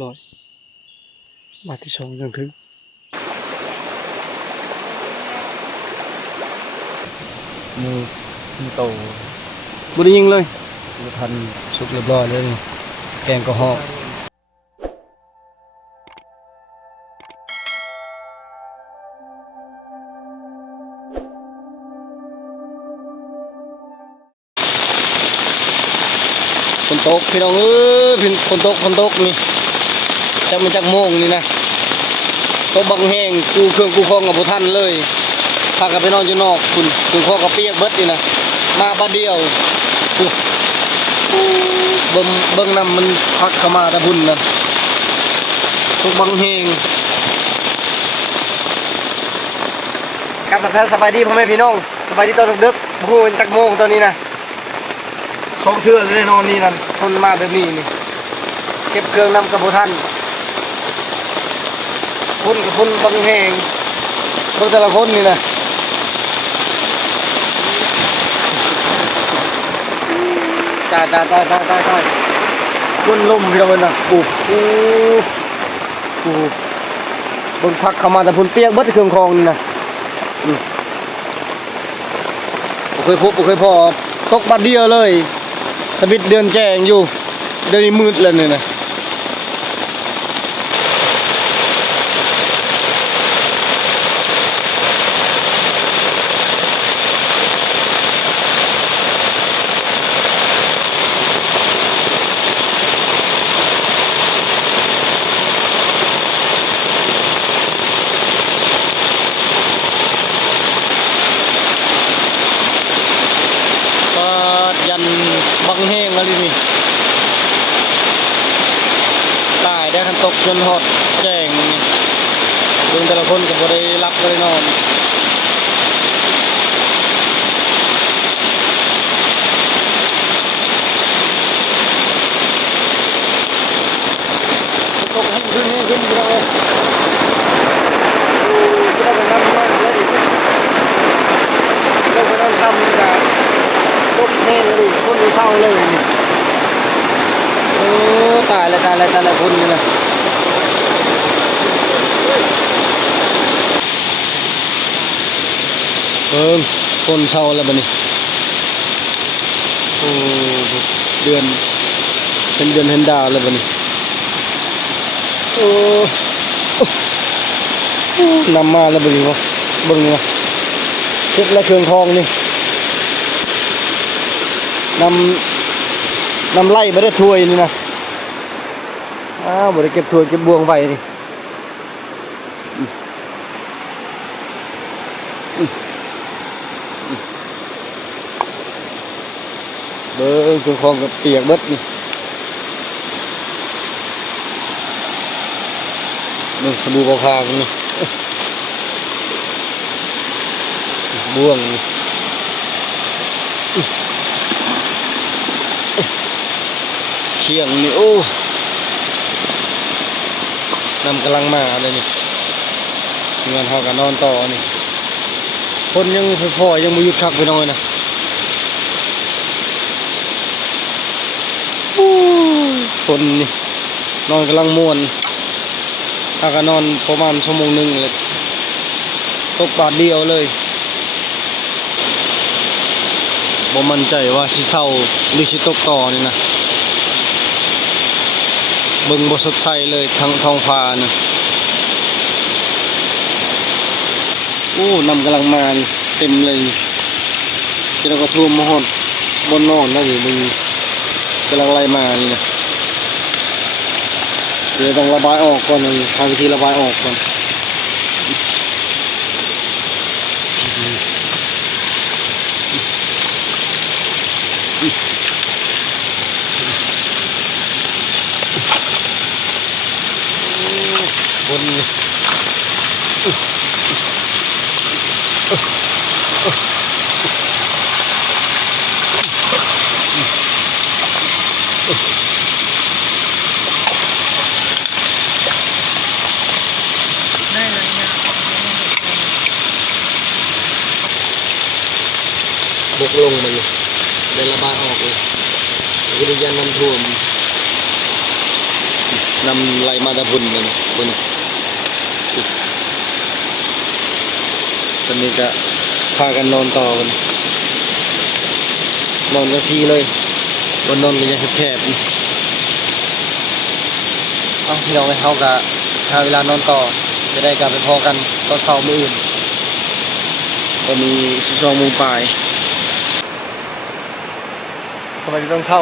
ร้อยบาทที่สองยังถึงมือโตบุได้ยิงเลยบุทันสุกเรียบร้อยเลยแกงก็หอกฝนตกพี่น้องฝนตกนี่จักมันจักโมงนี่นะตกบังแห้งกูเครื่องกูคล้องกับบุทันเลยพากันไปนอนอยู่นอกคุณกูคล้องกับเปียกเบิดนี่นะมาบ้าเดียวเบิ่งน้ำมันพักเข้ามาตะบุญนะตกบังแห้งกลับมาสบายดีพ่อแม่พี่น้องสบายดีตอนดึกๆพูดจักโมงตอนนี้นะสองเทื่อเลยนอนนี่นั่นทนมาแบบนี้นี่เก็บเครื่องนำกระโบทันพุ่นกับพุ่นบังแหงพวกแต่ละคนนี่นะตายพุ่นลุ่มพี่น้องนะบนพักเข้ามาแต่พุ่นเปียกเบิดเครื่องคลองนี่นะเคยพอตกบัดเดียวเลยทบิดเดือนแจ้งอยู่เดือนนี้มืดเลยเนี่ยนะยันบังแห้งแล้วนี่ตายได้คันตกจนหอดแจ้งนี่ดูแต่ละคนก็บ่ได้รับบ่ได้นอนตกแห้งขึ้นพี่น้องเราไปนั่งมากเลยเราไปนั่งทำกันตกแห้งเลยคนดูเศร้าเลยนี่ตายแล้วคนนี่นะคนเศร้าแล้วบัดนี้เดือนเป็นเดือนเห็นดาวแล้วบัดนี้นำมาแล้วบัดนี้วะเบิ่งวะเก็บแล้วเครื่องทองนี่นำไล่ไม่ได้ถ้วยนี่นะบ่ได้เก็บถ้วยเก็บบวงไว้นี่เบิ่งเครื่องคองกับเปียกเบิดนี่นี่สบู่ขาวๆนี่บวงนี่เชียงนี่นำกำลังมาเลยนี่เงินเขากันนอนต่อนี่คนยังพอยังไม่หยุดคักไปน้อยนะคนนี่นอนกำลังม่วนถ้ากันนอนประมาณชั่วโมงหนึ่งเลยตกบาทเดียวเลยบ่มั่นใจว่าสิเศร้าหรือสิตกต่อนี่นะเบิ่งบ่สดใสเลยทั้งท้องฟ้านะน้ำกำลังมาเต็มเลยที่เราก็ท่วมมาหอดบนนอนนะอยู่มึงกำลังไล่มานี่นะเดี๋ยวต้องระบายออกก่อนทางวิธีระบายออกก่อนบนบกลงมันได้ระบายออกเลยวิญญาณน้ำท่วม นำไหลมาตะพุ่นเลยพุ่นตอนนี้ก็พากันนอนต่อกันนอนก็ซีเลยบนนอนก็ยังแคบๆอีกพี่น้องไปเฮากะหาเวลานอนต่อจะได้กลับไปพอกันตอนเช้ามื้ออื่นตอนนี้12:00 ปลายสวัสดีตอนเช้า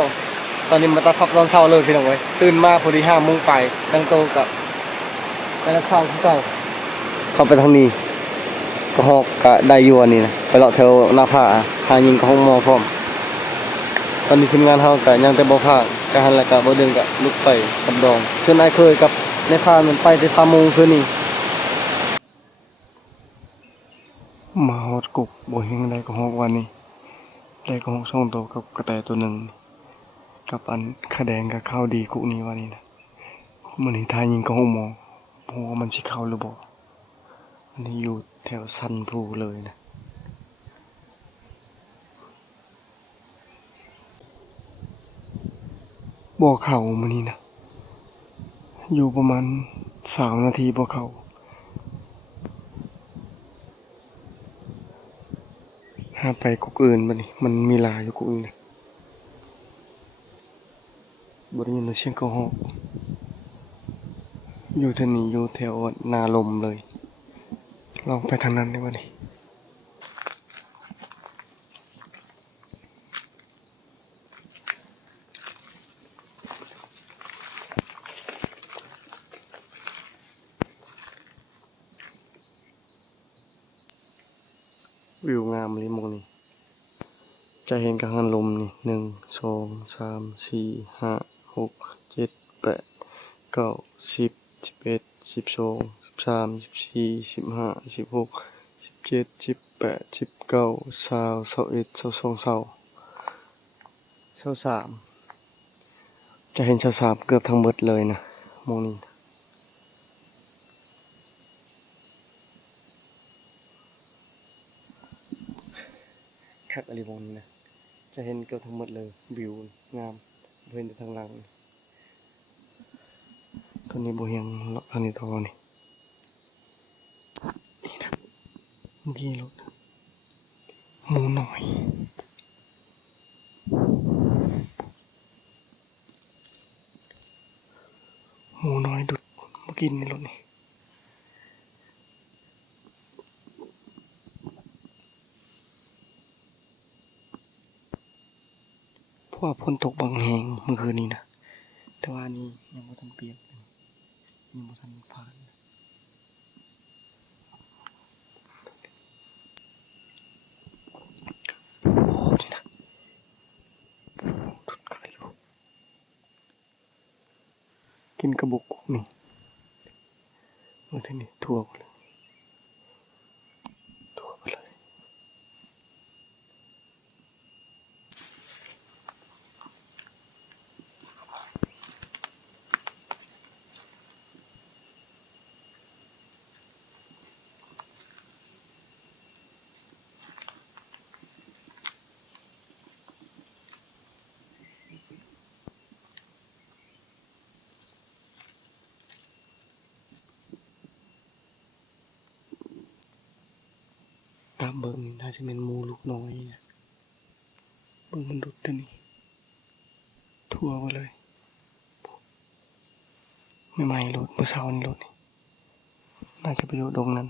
ตอนนี้มาตัดพักตอนเช้าเลยพี่น้องเว้ยตื่นมาพอดี5:00 ปลายตั้งโตกับไปรับข้าวที่เก่าเข้าไปทางนี้ก็ฮอกก็ได้อยู่อันนี้นะไปเลาะแถวหน้าผาหายิงกับห้องหมอพร้อมตอนนี้ทีมงานเฮาก็ยังแต่บ่พากก็หันแล้วก็บ่ดึงก็ลุกไปกับดองส่วนนายเคยกับในพามันไปแต่3:00 นคืนนี้มาฮอดกุกบ่เห็นได้ก็ฮอกวันนี้ได้ก็ฮอก2ตัวกับกระแตตัวหนึงกับอันขาแดงกับข้าวดีกุนี้วันนี้นะมื้อนี้ทายิงกับห้องหมอบ่ว่ามันสิเข้าหรือบ่อันนี้อยู่แถวสันภูเลยนะบ่เข้ามื้อนี้นะอยู่ประมาณ3 นาทีบ่เข้าหาไปกุกอื่นบัดนี้มันมีหลายอยู่กุกอื่นนะบ่ได้ยินเสียงเขาฮ้องอยู่ที่นี่อยู่แถวนาลมเลยลองไปทางนั้นได้บัดนี้วิวงามเลยหมองนี้จะเห็นกังหันลมนี่1 2 3 4 5 6 7 8 9 10 11 12 13 14 15 16 17 18 19 20 21 22 23จะเห็น23เกือบทั้งหมดเลยนะมองนี้คักอะไรมองนี้นะจะเห็นเกือบทั้งหมดเลยวิวงามเห็นแต่ทางหลังตอนนี้บ่เห็นเลาะทางนี้ต่อนี่นะเมื่อกี้รถหมูน้อยหมูน้อยดุดเมื่อกี้ในรถนี่เพราะว่าฝนตกบางแห่งเมื่อคืนนี้นะแต่ว่านี่ยังบ่ทันเปียกยังบ่ทันผ่านโอ้นี่นะดุดกันอยู่กินกระบอกนี่มาที่นี่ทั่วไปเลยทั่วไปเลยตามเบิ่งน่าจะเป็นหมูลูกน้อยนะเบิ่งมันดุดตัวนี้ทั่วไปเลยไม่ไหม้รถเมื่อเช้านี้รถนี่น่าจะไปอยู่ตรงนั้น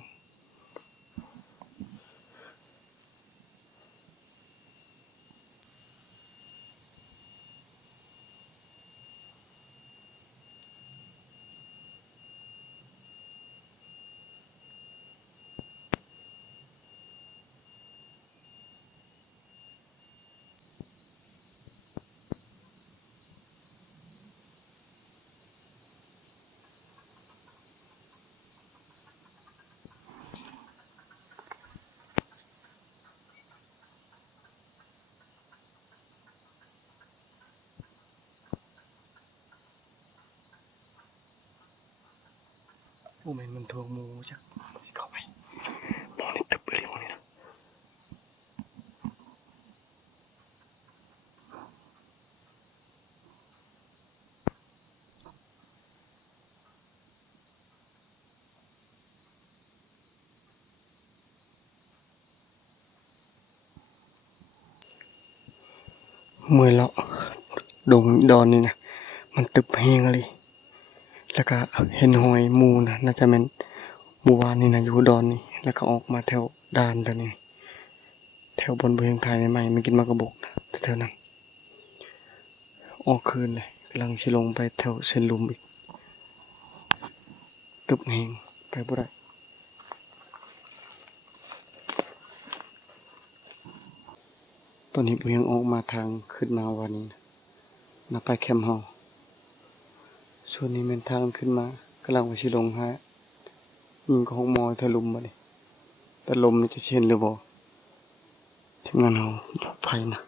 โอ้แม่นมันทวงหมูจักเข้าไปมองนี่ตึบไปเลยมองนี่นะ เมื่อยแล้วดงดอนนี่นะมันตึบแห้งเลยแล้วก็เห็นหอยมูนะน่าจะเป็นหมู่บ้านนี่นะอยู่ดอนนี่แล้วก็ออกมาแถวด่านตัวนี้แถวบนเบืองไทยใหม่ๆมันกินมากระบอกนะแถวนั้นออกคืนเลยกำลังชิลงไปแถวเซนลุมอีกตึบแห้งไปบ่ได้ตอนนี้เบืองออกมาทางขึ้นมาวันนี้นะไปแคมป์เฮาส่วนนี้เป็นทางขึ้นมากำลังไปชิลงฮะยิงของมอทะลุมมาเลยแต่ลมนี่จะเช่นหรือบ่ทีมงานเฮาไผ่นะ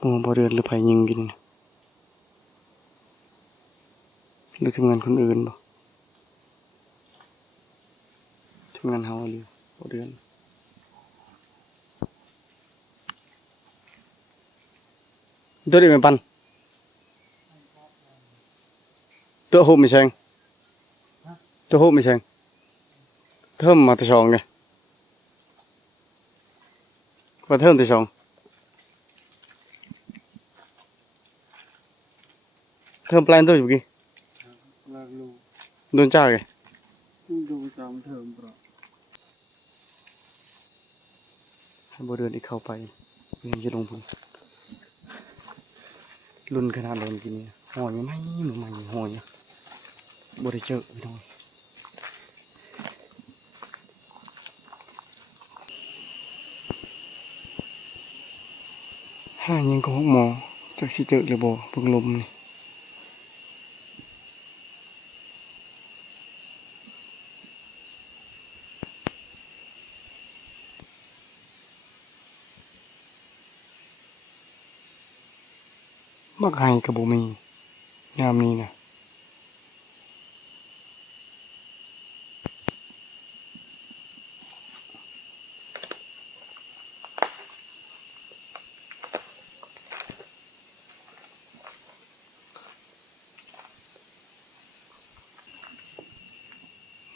มัวบ่เดือนหรือไผ่ยิงกินหรือทีมงานคนอื่นบ่ทีมงานเฮาหรือบ่เดือนตัวนี้เป็นปันตัวโหไม่ใช่ตัวโหไม่ใช่เทิมมาแต่ช่องไงว่าเทิมแต่ช่องเทิมปลายตัวอยู่กี่โดนจ้าไงดูจามเทิมปะให้บ่เดือนอีกเข้าไปยังจะลงพุ่นรุ่นขนาดเลยกินนี่หอยไม่หนูใหม่หอยบ่ได้เจอพี่น้องห้ายังก็หกหมอจากสิเจอหรือบ่เพิ่งลมนี่มักไห้กับบ่มียามนี้นะ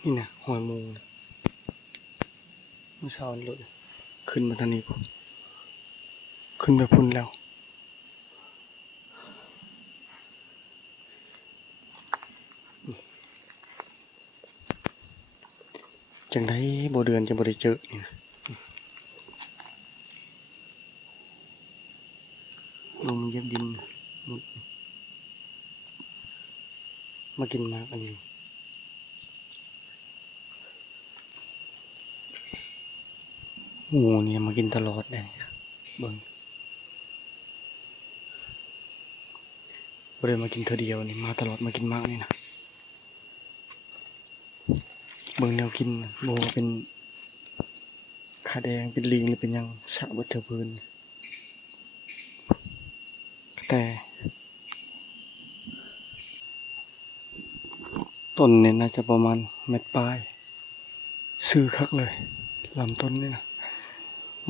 นี่นะหอยมูนะเมื่อเช้านี่รถขึ้นมาทางนี้พุ่นขึ้นไปพุ่นแล้วจังไดบ่เดือนจะบ่ได้เจอนี่นะลมเย็บดินหมดมากินมากอันนี้โอ้เนี่ยมากินตลอดเลยเบิ่งบ่ได้มากินเธอเดียวนี่มาตลอดมากินมากนี่นะเบิ่งแนวกินบ่ว่าเป็นขาแดงเป็นลิงหรือเป็นหยังสะบัดเถอพื้นแต่ต้นเนี่ยน่าจะประมาณเม็ดปลายซื้อคักเลยลำต้นนี่นะ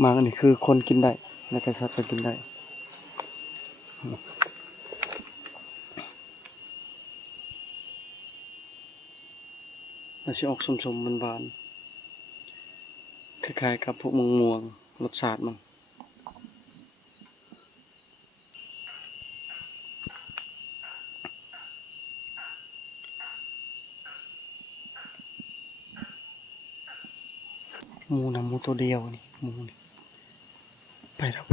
มากอันนี้คือคนกินได้และก็สัตว์ก็กินได้มันจะออกสมๆหวานๆคล้ายๆกับพวกมะม่วงรสชาติมันหมูนะหมูตัวเดียวนี่หมูนี่ไปแล้ว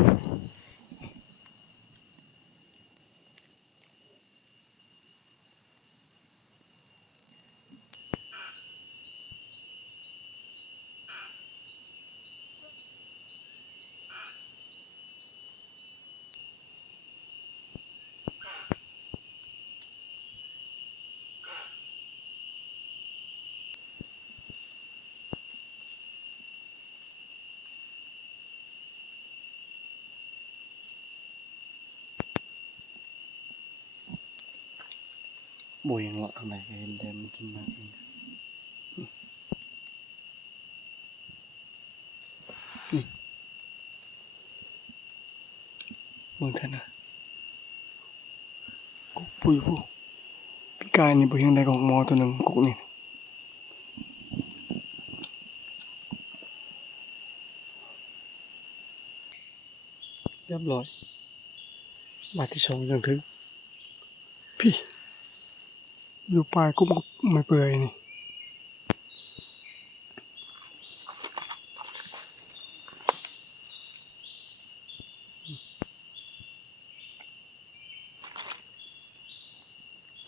บ่ยังเลาะทางไหนก็เห็นแต่มันกินมากเองนี่เมืองท่านนะกุ๊กปุยผู้พี่กายนี่บ่ยังได้ของหมอตัวหนึ่งกุ๊กนี่เรียบร้อย บาทที่สองยังถึงพี่อยู่ปลายกุ้งไม่เปื่อยนี่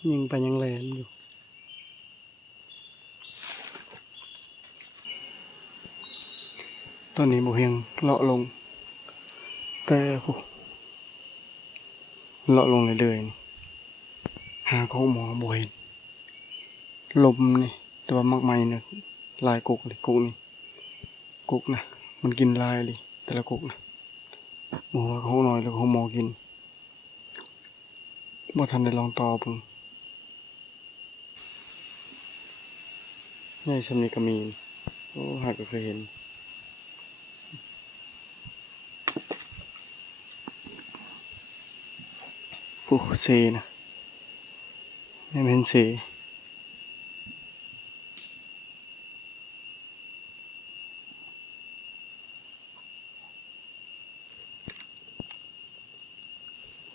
ยิงไปยังแลนอยู่ตอนนี้บ่เฮียงเลาะลงแต่เลาะลงเรื่อยๆนี่หาของหมอบ่เห็นลมนี่แต่ว่ามากมายเนี่ยลายกุกเลยกุกนี่กุกนะมันกินลายเลยแต่ละกุกนะหมูเขาหน่อยแล้วเขาหมอกินบ่ทันได้ลองต่อปุ่งนี่ฉันมีกระมีนโอ้หากก็เคยเห็นโอ้เซนะไม่เห็นเซ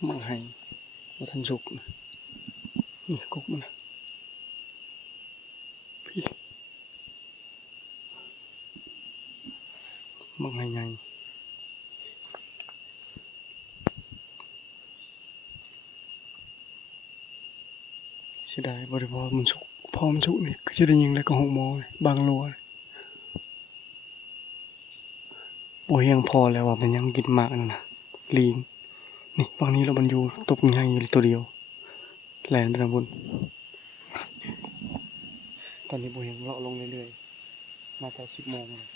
มังไห้มาทันสุกนะนี่กุกมันนะพี่มังไห้ไงเสียดายบริพอมันสุกพอมันสุกนี่ก็จะได้ยิงแล้วก็หกโมงบางรัวโอ้ยยังพอแล้วว่ามันยังกินมากนั่นนะลีนนี่บางนี้เรามันอยู่ตบง่ายตัวเดียวแลนไปทางบนตอนนี้โบยังเลาะลงเรื่อยๆมาแต่10 โมงเลย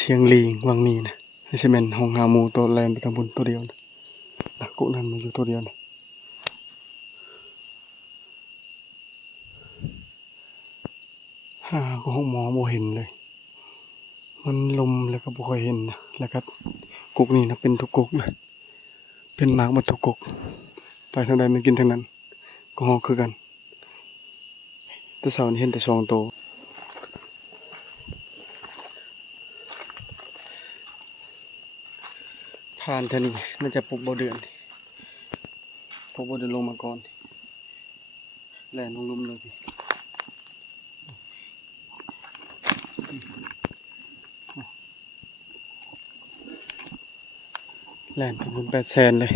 เสียงลิงวังนี้นะไม่ใช่เป็นห้องหาหมูตัวแลนไปทางบนตัวเดียวนะกุนั่นมันอยู่ตัวเดียวนะหาก็ห้องหมอโบเห็นเลยมันลมแล้วก็บ่ค่อยเห็นนะแล้วก็กุกนี่นะเป็นทุกกุกเลยเป็นหมากมาทุกกุกไปทางใดมันกินทางนั้นก็ห้องคือกันแต่เสาร์นี้เห็นแต่2 ตัวผ่านเท่านี้น่าจะปลุกบ่เดือนปลุกบ่เดือนลงมาก่อนแล่นลงลุ่มเลยพี่แล่นเป็น800,000เลย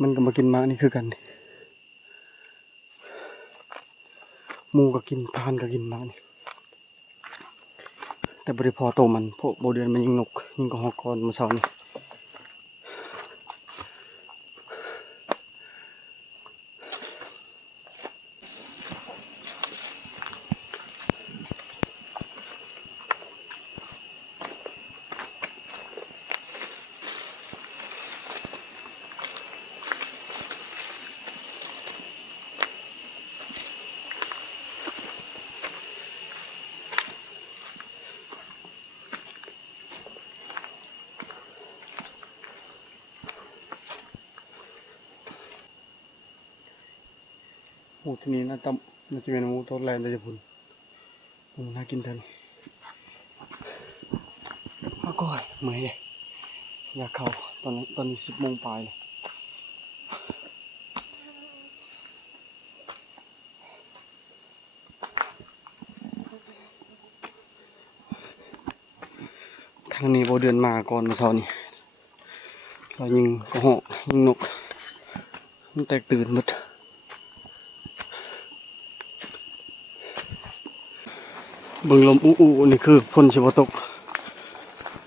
มันก็มากินหมากนี่คือกันหมูก็กินพานก็กินหมากนี่แต่บริพอโตมันพวกโบเดือนมันยิงนกยิงก็หอกก่อนมาเช้านี่หมูที่นี่น่าจะเป็นหมูตัวแรงแต่จะพุ่นหมูน่ากินเท่านี้มาก่อนเมื่อยเลยอยากเข้าตอนนี้10 โมงปลายเลยทางนี้โบเดือนมาก่อนมาเช้านี่เรายิงกระหอกยิงนกมันแตกตื่นหมดเบิ่งลมอู้นี่คือฝนสิบ่ตก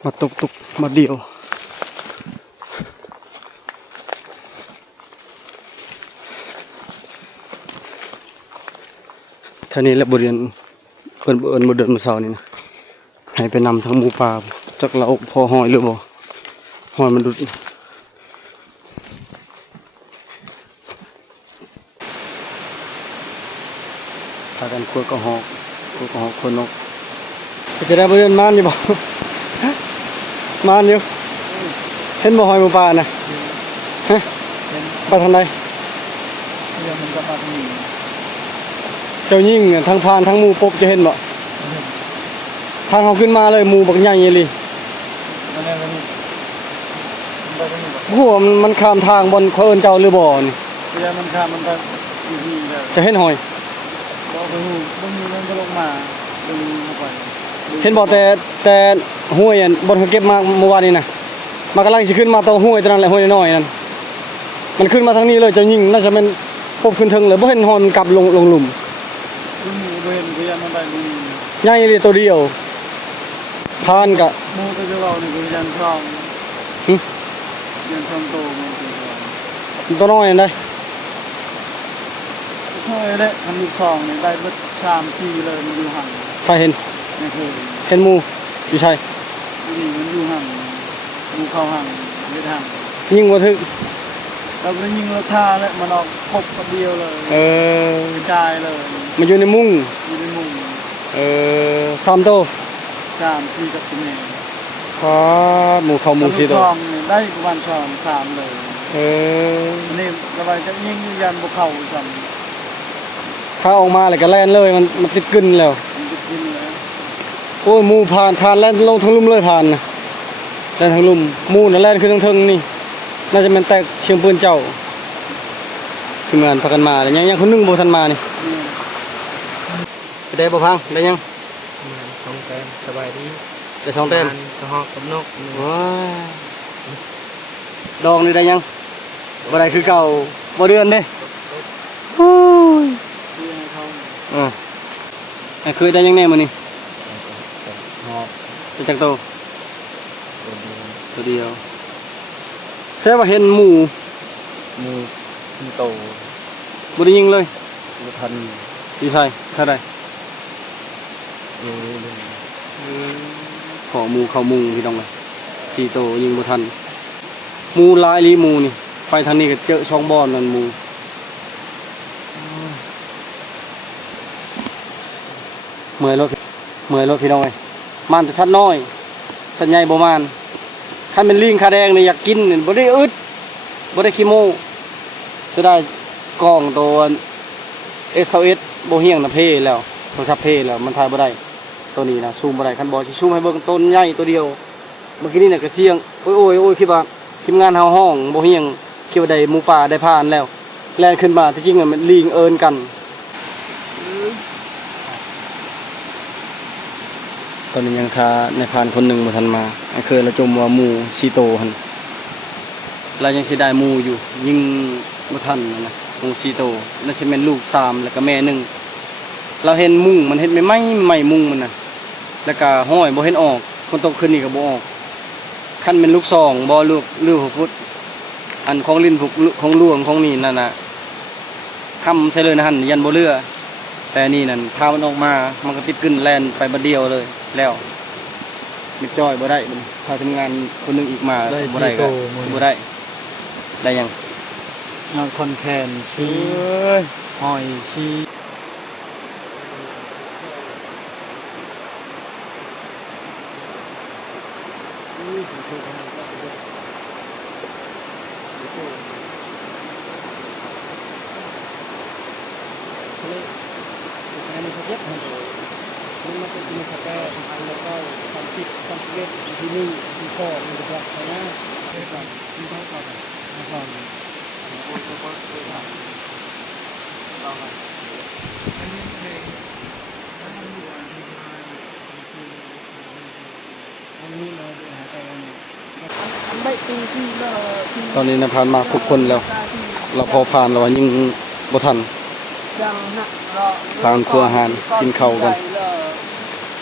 มาตกตุกมาเดียวท่านี้แหละบริเวณเอิ้นบ่เดินมาเสาร์นี่นะให้ไปนำทั้งหมูป่าจักเราพอหอยหรือบ่หอยมันดุดพากันคุยกับหอกคนนกจะได้บริเวณม่านอยู่บ่ ม่านอยู่เห็นบ่หอยหมูป่านะฮะไปทางใด เดี๋ยวมันก็มาตรงนี้ เจ้ายิ่งทั้งพานทั้งหมูปบจะเห็นบ่ทางเขาขึ้นมาเลยหมูบักใหญ่เลย มันได้ตรงนี้มันไปตรงนี้บ่ หัวมันข้ามทางบนเขาเอิ้นเจ้าหรือบ่นี่ เดี๋ยวมันข้ามมันก็อยู่นี่เลย จะเห็นหอย บ่ไปหูบ่มีมันก็ลงมาดึงเข้าไป เห็นบ่แต่ห้วยอันบนเขาเก็บมาเมื่อวานนี้นะมันกำลังสิขึ้นมาตัวห้วยตรงนั้นแหละห้วยน้อยๆนั่นมันขึ้นมาทางนี้เลยเจ้ายิ่งน่าจะเป็นปบขึ้นถึงเลยบ่เห็นหอยมันกลับลงหลุม ดึงบ่เห็นก็ยันมันได้นี่ ใหญ่เลยตัวเดียวพานกะ หมูตัวเจ้าเรานี่ก็ยันช่อง หึ ยันช่องโตหมูตัวเรา ตัวน้อยนั่นได้ เคยเด้มันมีช่องนี่ได้เบิดชามทีเลยมันอยู่ห่าง ใครเห็น ไม่เคย เห็นหมูอยู่ใช่ นี่มันอยู่ห่างดูเข้าห่างไม่ห่าง ยิ่งบ่ถึก แล้วมันยิงราคาแล้วมันออกพบกับเดียวเลย กระจายเลย มันอยู่ในมุ้ง อยู่ในมุม 3ตัว ชามทีกับที่นี่ ครับหมูเขาหมูสีตัว ช่องนี่ได้ประมาณช่องสามเลย อันนี้ระบายจะยิงยันบุกเข่าจ ถ้าออกมาเลยก็แล่นเลยมันติดกึนแล้ว ำมันจะกินเลย โอ้ยหมูผ่านทานแล่นลงทั้งลุ่มเลยผ่านนะแล่นทั้งลุ่มหมูน่ะแล่นขึ้นทั้งเทิงนี่น่าจะเป็นแตกเชียงปืนเจ้าทีมงานพากันมาแล้วยังคนหนึงบ่ทันมานี่ นี่ ไปได้บ่พังได้ยัง สองแต้มสบายดี ได้สองแต้ม กระหอกกับนก ว้ายดองนี่ได้ยังบ่ได้คือเก่าบ่เดือนเด้โอ้ย ที่ให้เขา ไอ้เคยได้ยังแน่มื้อนี้ หอก เป็นจักโตตัวเดียวแซ่ว่าเห็นหมู มือสิงโต บ่ได้ยิงเลย บุทัน อยู่ใช่เท่าใด อยู่เลย ขอหมูเข้ามุงพี่น้องเลย4โตยิงบ่ทันหมูหลายอีหลีหมูนี่ไปทางนี้ก็เจอช่องบ่อนนั่นหมูเมื่อยรถพี่น้องเอ้ยมานแต่สัตว์น้อยสัตว์ใหญ่บ่มานคันเป็นลิงขาแดงนี่อยากกินนี่บ่ได้อึดบ่ได้ขี้โมจะได้กล้องตัว SOS บ่เฮียงน่ะเพแล้วโทรศัพท์เพแล้วมันถ่ายบ่ได้ตัวนี้นะซูมบ่ได้คันบ่สิซูมให้เบิ่งต้นใหญ่ตัวเดียวเมื่อกี้นี่น่ะก็เสียงโอ้ยคิดว่าทีมงานเฮาห้องบ่เฮียงคิดว่าได้หมูป่าได้ผ่านแล้วแล่นขึ้นมาที่จริงมันลิงเอิ้นกันตอนนี้ยังทาในพานคนหนึงบ่ทันมาไอ้เคยละจมว่าหมู4โตหั่นเรายังสิได้หมูอยู่ยิงบ่ทันนะหมู4โตนั่นสิแม่นลูก3แล้วก็แม่1เราเห็นมุ้งมันเห็นไม่มุ้งมันน่ะแล้วก็ห้อยบ่เห็นออกคนตกขึ้นนี่ก็บ่ออกคันเป็นลูก2บ่ลูก6ฟุตอันของลิ้นผูกของหลวงของนี่นั่นน่ะคำใส่เลยนะหั่นยันบ่เรือแต่นี่นั่นพามันออกมามันก็ติดขึ้นแล่นไปบัดเดียวเลยแล้วมิดจ้อยบ่ได้มันพาทำงานคนหนึงอีกมาบ่ได้ก็บ่ได้ได้ยัง นอนคอนแคนชี้หอยชี้ ที่นี่ที่พ่อมันจะไปนะตอนนี้นะผ่านมาทุกคนแล้ว เราพอผ่านเรายิ่งบ่ทันผ่านครัวอาหารกินข้าวกัน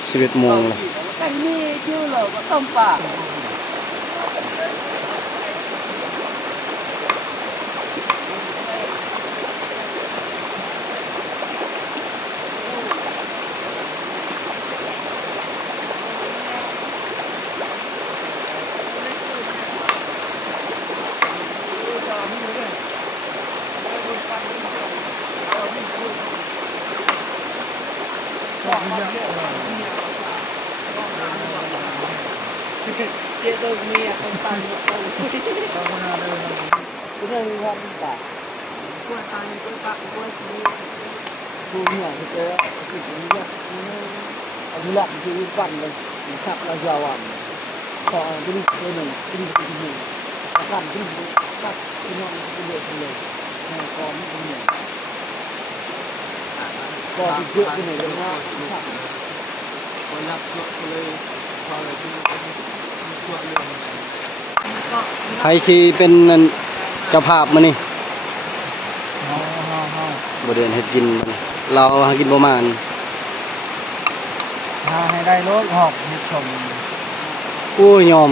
11 โมงแล้ว ไอ้นี่ชื่อเหรอก็ต้มปลา Dia tu ni akan tanya kau. Kau mana ada? Kita ni orang tak. Kau tanya kau tak kau ni. Kau ni kita ni lah. Aku nak pergi ikan lah. Ikan lah Jawan. Kau ni ni. Akan ni tak ini ni. Kau ni. Kau juga ni lah. Kau nak boleh kau ni. ใครชีเป็นเจ้าภาพมานี่บ่เดือนเฮ็ดกินมันเราหากินประมาณ ให้ได้รถหอบเห็ดสม โอ้ยยอม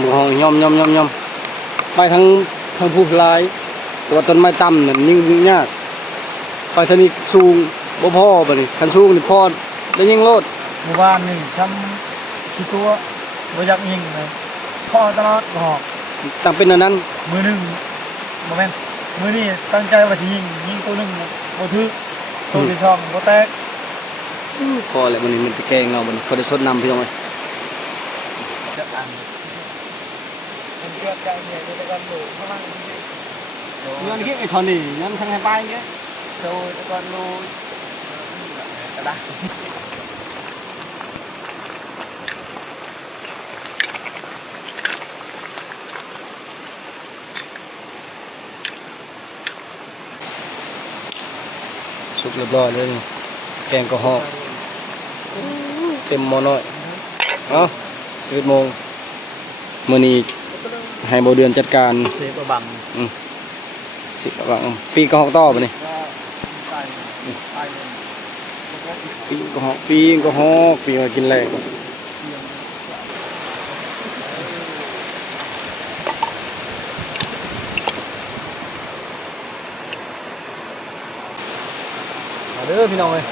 ไปทั้งผู้พลายตัวต้นไม้ต่ำนั่นยิ่งยากไปทางนี้สูงบ่พอบัดนี้คันสูงนี่พอได้ยิ่งโลด หมู่บ้านนี่ทำขี้ตัวบ่อยากยิงเลยพ่อตลอดหอบ ตั้งเป็นอันนั้น มือหนึ่งโมเมนต์มือนี่ตั้งใจว่าจะยิงตัวหนึ่งโบทึกตัวที่สองโบแตก พอแล้วมันนี่มันไปแกงเอามันพอได้สดน้ำพี่น้องเอ้ย จะอันมันเกิดใจเนี่ยในการหลูข้างล่างนี่ เงินคิดไอ้ทอนนี่เงินทางให้ไปเงี้ย โดยในการหลูกระดาษ สุกเรียบร้อยเลยนี่แกงกระหอกเต็มหม้อน้อยเอ้า11 โมงมื้อนี้ให้บ่เดือนจัดการ เสพบัง สิบว่างปีกระหอกต่อไปนี่ ใส่ใส่ ปีกระหอกปีมากินแรงมาเด้อพี่น้องเอ้ย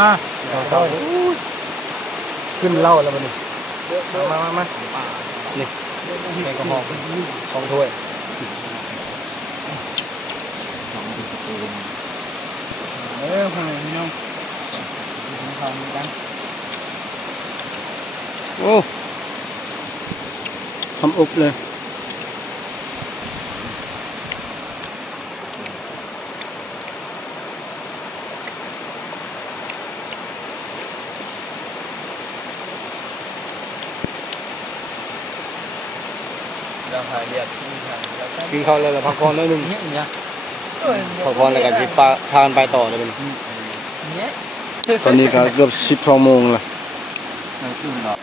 มา ขึ้นเหล้าแล้วมันนี่มานี่แกงกระหอก2 ถ้วย พี่น้องทำกัน โอ้ทำอบเลย เราหายเรียกที่ทางแล้ว กินข้าวแล้วเราพักผ่อนหน่อยหนึง เนี่ย พักผ่อนแล้วก็สิพากันไปต่อเลยมัน เนี่ย ตอนนี้ก็เกือบ12 โมงแล้ว ตื่นหรอ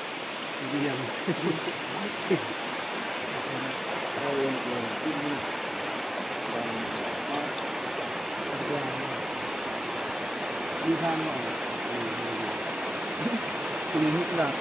มีทางหน่อยคุณนิดหลัก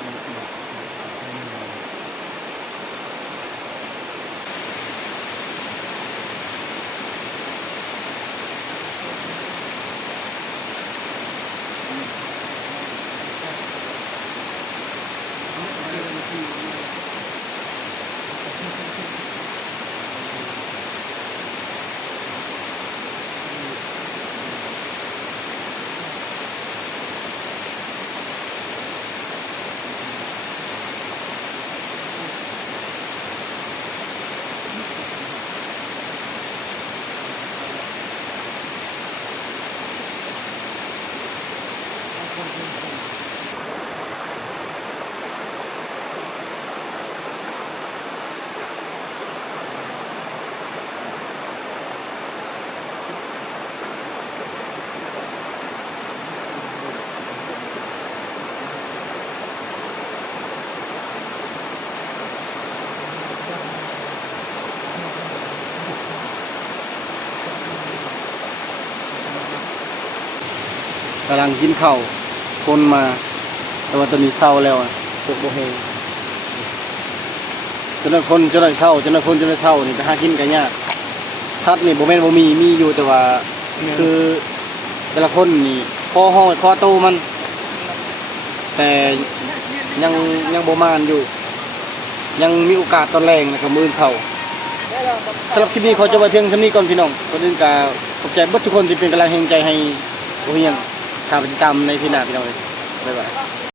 กำลังกินข้าวคนมาแต่ว่าตอนนี้เศร้าแล้วอะ ตกบ่แห้งจนคนจนเศร้าจนคนจนเศร้านี่ไปหากินกันยากสัตว์นี่บ่แม่นบ่มีอยู่แต่ว่าคือแต่ละคนนี่คอห้อยคอโตมัน แต่ยังบ่มานอยู่ ยังมีโอกาสตอนแรงนะครับมื้อเช้าสำหรับคลิปนี้ขอจบไว้เพียงเท่านี้ก่อนพี่น้องก่อนอื่นก็ขอบใจเบิดทุกคนที่เป็นกำลังแรงใจให้โอ้ยยังข่าวติดตามในพี่หน้าพี่น้องเลยบ๊ายบาย